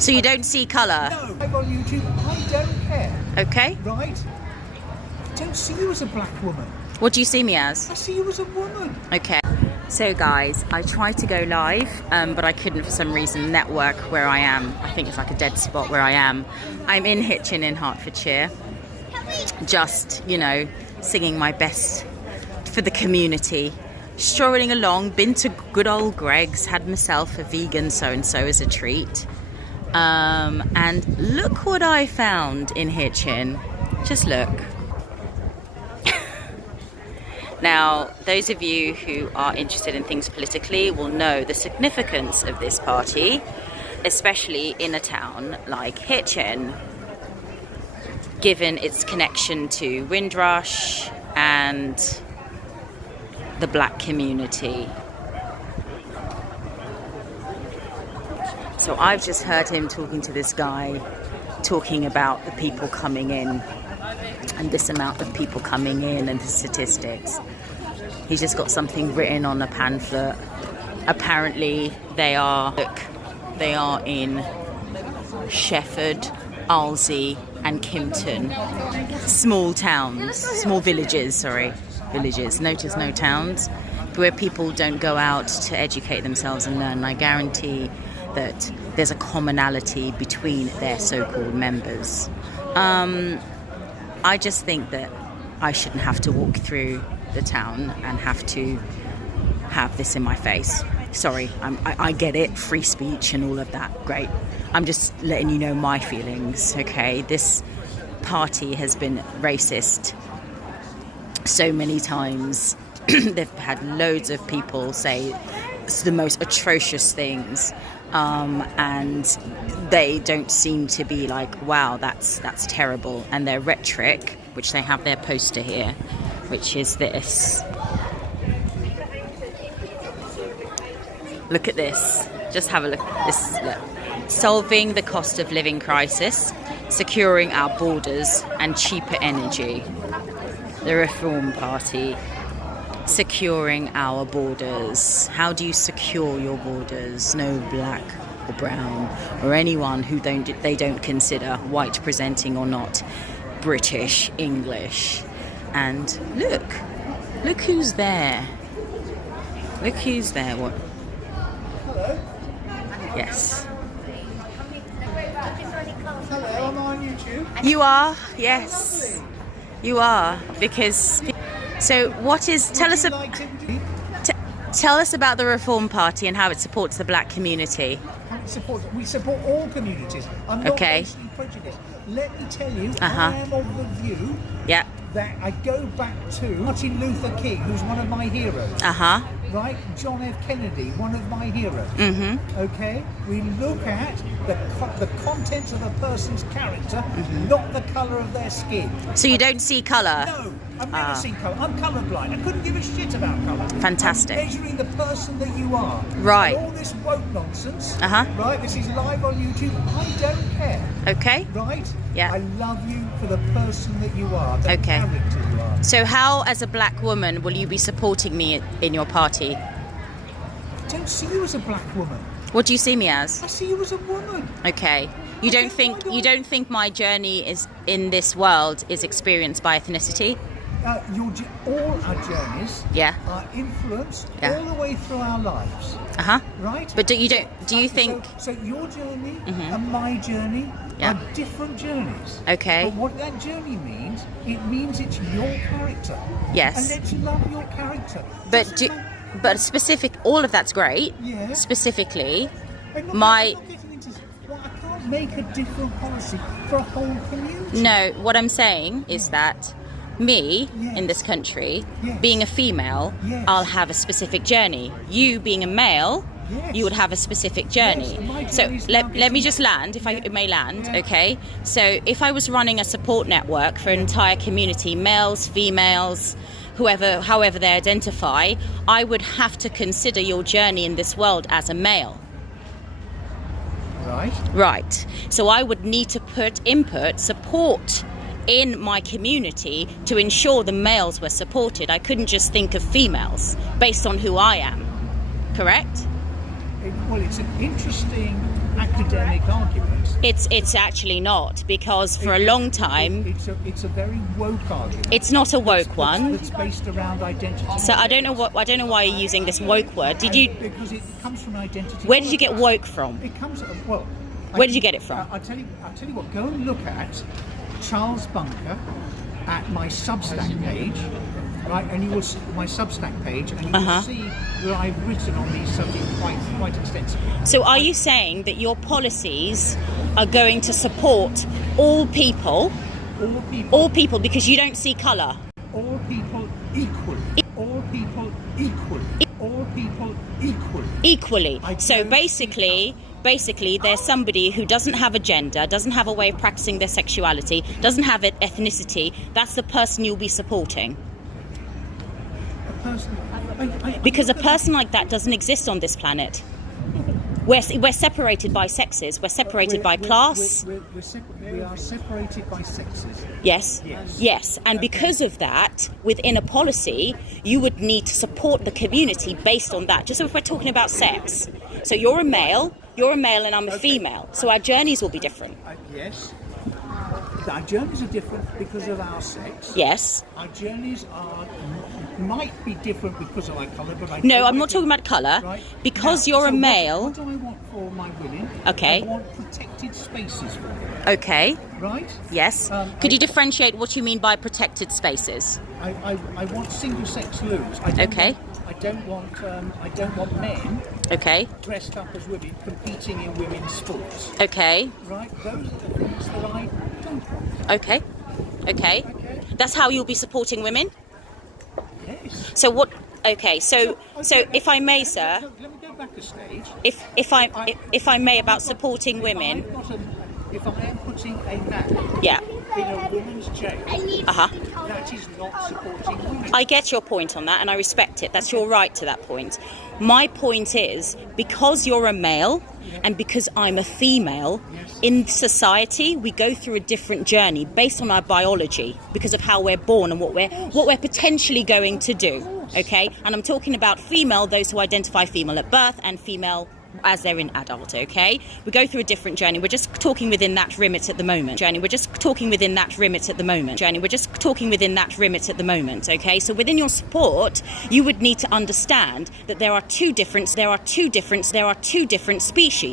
So you don't see colour? No, I'm on YouTube. I don't care. Okay. Right? I don't see you as a black woman. What do you see me as? I see you as a woman. Okay. So guys, I tried to go live, but I couldn't for some reason. Network where I am, I think it's like a dead spot where I am. I'm in Hitchin in Hertfordshire. Just, you know, singing my best for the community. Strolling along, been to good old Greg's, had myself a vegan so-and-so as a treat. And look what I found in Hitchin. Just look. Now, those of you who are interested in things politically will know the significance of this party, especially in a town like Hitchin, given its connection to Windrush and the black community. So I've just heard him talking to this guy, talking about the people coming in and this amount of people coming in and the statistics. He's just got something written on a pamphlet. Apparently they are in Shefford, Alsey and Kimpton. Small towns, small villages, villages, notice no towns, where people don't go out to educate themselves and learn. I guarantee that there's a commonality between their so-called members. I just think that I shouldn't have to walk through the town and have to have this in my face. Sorry, I get it, free speech and all of that, great. I'm just letting you know my feelings, okay? This party has been racist so many times. They've had loads of people say the most atrocious things, and they don't seem to be like, wow, that's terrible. And their rhetoric, which they have their poster here, which is this. Look at this. Just have a look at this. Look. Solving the cost of living crisis, securing our borders and cheaper energy. The Reform Party. Securing our borders. How do you secure your borders? No black or brown or anyone who they don't consider white presenting or not, British, English. And look who's there. Look who's there. What? Hello? Yes. Hello, I'm on YouTube. You are? Yes. You are, because. So what is? Tell us about the Reform Party and how it supports the black community. We support all communities. I'm not racially prejudiced. Let me tell you, I am of the view that I go back to Martin Luther King, who's one of my heroes. Right? John F. Kennedy, one of my heroes. Okay? We look at the contents of a person's character, not the colour of their skin. So you don't see colour? No, I've never seen colour. I'm colourblind. I couldn't give a shit about colour. Fantastic. I'm measuring the person that you are. Right. And all this woke nonsense. Right? This is live on YouTube. I don't care. Okay. Right? Yeah. I love you for the person that you are, the character you are. So how, as a black woman, will you be supporting me in your party? I don't see you as a black woman. What do you see me as? I see you as a woman. Okay. You don't think my journey is in this world is experienced by ethnicity? All our journeys are influenced all the way through our lives. Right? But do you think so your journey and my journey are different journeys. Okay. But what that journey means, it means it's your character. Yes. And let's love your character. But specific, all of that's great. Yeah. Specifically, I can't make a different policy for a whole community. No, what I'm saying is that me in this country, being a female, I'll have a specific journey. You being a male, you would have a specific journey. So let me just land, if I may land, okay? So if I was running a support network for an entire community, males, females, however they identify, I would have to consider your journey in this world as a male. Right. So I would need to put support in my community to ensure the males were supported. I couldn't just think of females based on who I am. Correct? Well, it's an interesting academic argument. It's actually not, because for a long time it's a very woke argument. It's not a woke one. It's based around identity. So I don't know why you're using this woke word. Because it comes from identity. Where did you get woke from? It comes Where did you get it from? I'll tell you what. Go and look at Charles Bunker at my Substack page, right? And you will see my Substack page, and you will see that I've written on these subjects quite extensively. So are you saying that your policies are going to support all people? All people, because you don't see colour. All people equally. All people equally. All people equally. Equally. So basically there's somebody who doesn't have a gender, doesn't have a way of practicing their sexuality, doesn't have an ethnicity. That's the person you'll be supporting. Because a person like that doesn't exist on this planet. We're separated by sexes. We're separated by class. We are separated by sexes. Yes. And because of that, within a policy, you would need to support the community based on that. Just if we're talking about sex. So you're a male, and I'm a female. So our journeys will be different. Yes. Our journeys are different because of our sex. Yes. Our journeys might be different because of our colour, but I'm not talking about colour. Right? Because you're a male. What do I want for my women? Okay. I want protected spaces for them. Okay. Right? Yes. Could you differentiate what you mean by protected spaces? I want single-sex loos. I don't want men. Okay. Dressed up as women competing in women's sports. Okay. Right. Those are the things that I don't want. Okay. That's how you'll be supporting women? Yes. So what? Okay. So if I may, sir. Let me go back a stage. If I may, about supporting women. If I am putting a man in a women's jail, that is not supporting women. I get your point on that, and I respect it. That's your right to that point. My point is, because you're a male and because I'm a female, in society we go through a different journey based on our biology, because of how we're born and what we're potentially going to do. Okay, and I'm talking about female, those who identify female at birth, and female as they're in adult. Okay, we go through a different journey. We're just talking within that remit at the moment. Okay, so within your support, you would need to understand that there are two different species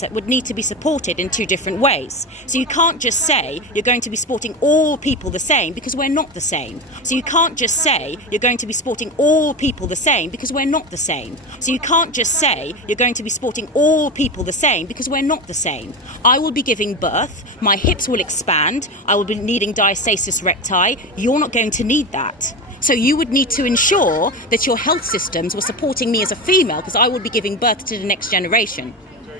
that would need to be supported in two different ways. So you can't just say you're going to be supporting all people the same, because we're not the same. So you can't just say you're going to be supporting all people the same, because we're not the same. So you can't just say you're going to be supporting all people the same, because we're not the same. I will be giving birth, my hips will expand, I will be needing diastasis recti. You're not going to need that. So you would need to ensure that your health systems were supporting me as a female, because I will be giving birth to the next generation.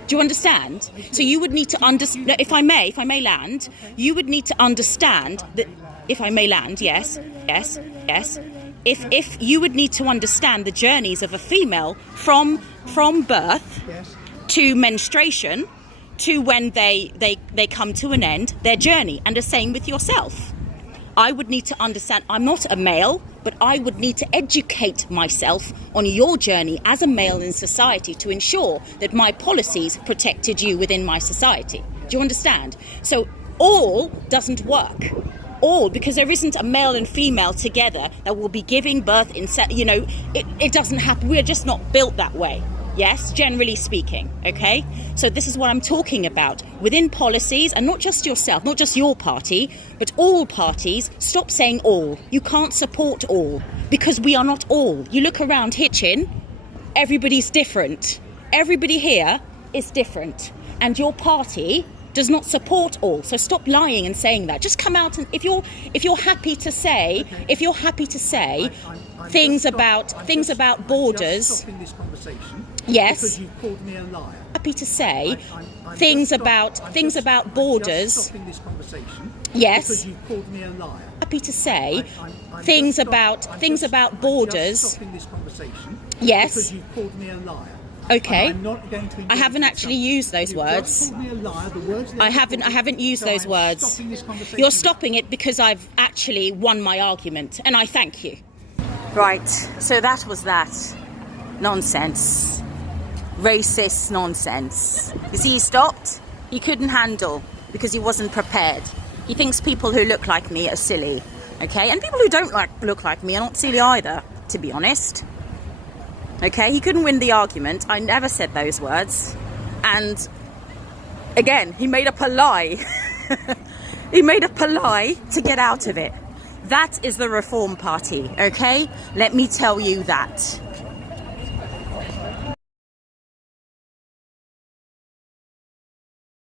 Do you understand? So you would need to understand, if I may land, you would need to understand that, if I may land, yes. If you would need to understand the journeys of a female from birth to menstruation to when they come to an end, their journey, and the same with yourself. I would need to understand, I'm not a male, but I would need to educate myself on your journey as a male in society to ensure that my policies protected you within my society. Do you understand? So all doesn't work. All, because there isn't a male and female together that will be giving birth in, it doesn't happen. We're just not built that way. Yes, generally speaking, okay? So this is what I'm talking about. Within policies, and not just yourself, not just your party, but all parties, stop saying all. You can't support all, because we are not all. You look around Hitchin, everybody's different. Everybody here is different. And your party does not support all. So stop lying and saying that. Just come out, and if you're happy to say, things about borders. Yes. Because you called me a liar. Happy to say things about borders. Stopping this conversation. Yes. Because you called me a liar. Happy to say things about borders. Stopping this conversation. Yes. Because you called me a liar. Okay. I'm not going to. I haven't actually used those words. Called me a liar. The words I haven't used those words. You're stopping it because I've actually won my argument, and I thank you. Right. So that was that. Nonsense. Racist nonsense. You see, he stopped. He couldn't handle because he wasn't prepared. He thinks people who look like me are silly, okay? And people who don't look like me are not silly either, to be honest. Okay, he couldn't win the argument. I never said those words. And again, he made up a lie. He made up a lie to get out of it. That is the Reform Party, okay? Let me tell you that.